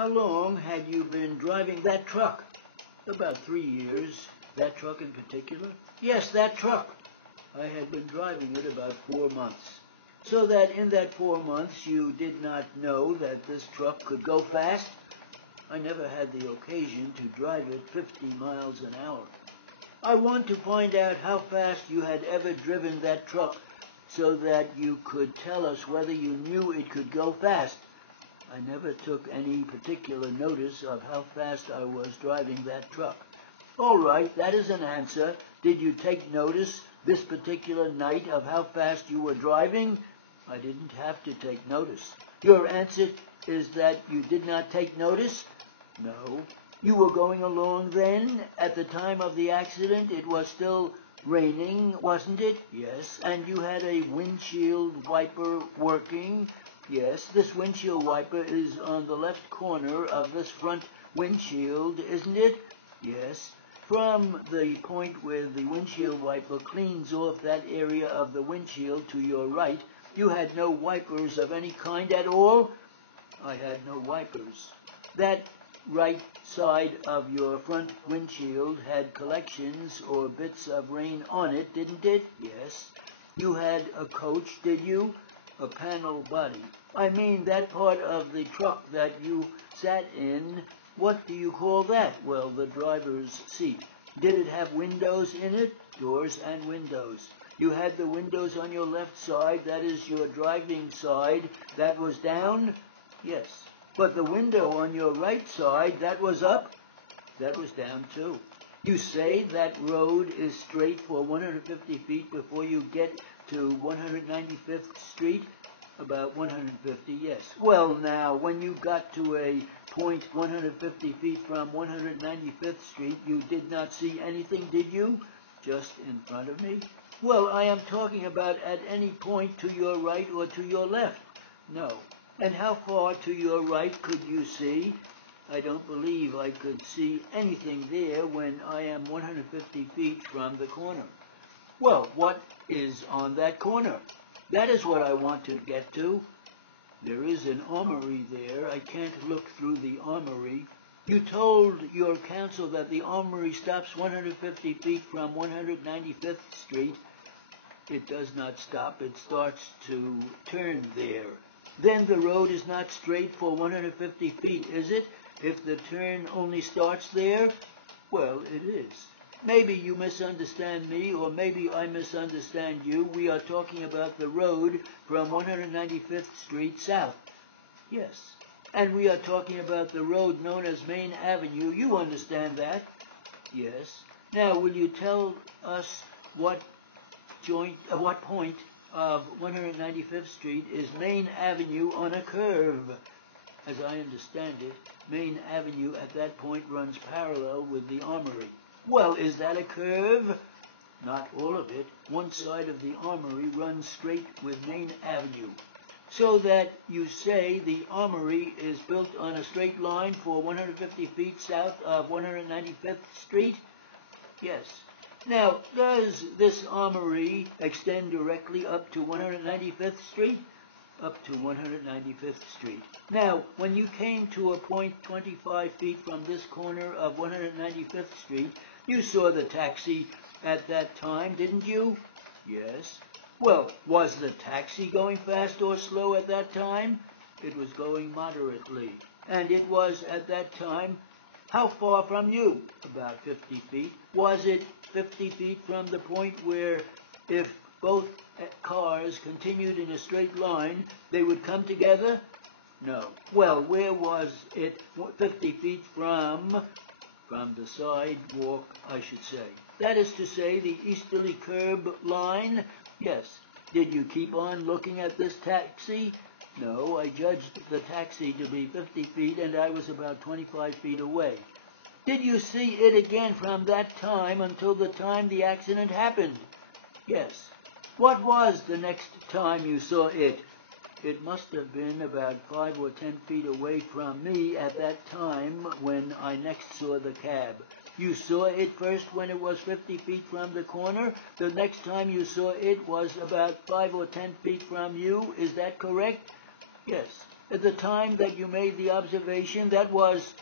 How long had you been driving that truck? About 3 years. That truck in particular? Yes, that truck. I had been driving it about 4 months. So that in that 4 months you did not know that this truck could go fast? I never had the occasion to drive it 50 miles an hour. I want to find out how fast you had ever driven that truck so that you could tell us whether you knew it could go fast. I never took any particular notice of how fast I was driving that truck. All right, that is an answer. Did you take notice this particular night of how fast you were driving? I didn't have to take notice. Your answer is that you did not take notice? No. You were going along then? At the time of the accident, it was still raining, wasn't it? Yes. And you had a windshield wiper working? Yes. This windshield wiper is on the left corner of this front windshield, isn't it? Yes. From the point where the windshield wiper cleans off that area of the windshield to your right, you had no wipers of any kind at all? I had no wipers. That right side of your front windshield had collections or bits of rain on it, didn't it? Yes. You had a coach, did you? A panel body. I mean that part of the truck that you sat in. What do you call that? Well, the driver's seat. Did it have windows in it? Doors and windows. You had the windows on your left side, that is your driving side, that was down? Yes. But the window on your right side, that was up? That was down too. You say that road is straight for 150 feet before you get to 195th Street? About 150, yes. Well, now, when you got to a point 150 feet from 195th Street, you did not see anything, did you? Just in front of me? Well, I am talking about at any point to your right or to your left. No. And how far to your right could you see? I don't believe I could see anything there when I am 150 feet from the corner. Well, what is on that corner? That is what I want to get to. There is an armory there. I can't look through the armory. You told your counsel that the armory stops 150 feet from 195th Street. It does not stop. It starts to turn there. Then the road is not straight for 150 feet, is it? If the turn only starts there? Well, it is. Maybe you misunderstand me, or maybe I misunderstand you. We are talking about the road from 195th Street south. Yes. And we are talking about the road known as Main Avenue. You understand that? Yes. Now, will you tell us what point of 195th Street is Main Avenue on a curve? As I understand it, Main Avenue at that point runs parallel with the armory. Well, is that a curve? Not all of it. One side of the armory runs straight with Main Avenue. So that you say the armory is built on a straight line for 150 feet south of 195th Street? Yes. Now, does this armory extend directly up to 195th Street? Up to 195th Street. Now, when you came to a point 25 feet from this corner of 195th Street, you saw the taxi at that time, didn't you? Yes. Well, was the taxi going fast or slow at that time? It was going moderately. And it was at that time how far from you? About 50 feet. Was it 50 feet from the point where if both cars continued in a straight line, they would come together? No. Well, where was it 50 feet from? From the sidewalk, I should say. That is to say, the easterly curb line? Yes. Did you keep on looking at this taxi? No, I judged the taxi to be 50 feet, and I was about 25 feet away. Did you see it again from that time until the time the accident happened? Yes. What was the next time you saw it? It must have been about 5 or 10 feet away from me at that time when I next saw the cab. You saw it first when it was 50 feet from the corner. The next time you saw it was about 5 or 10 feet from you. Is that correct? Yes. at the time that you made the observation, that was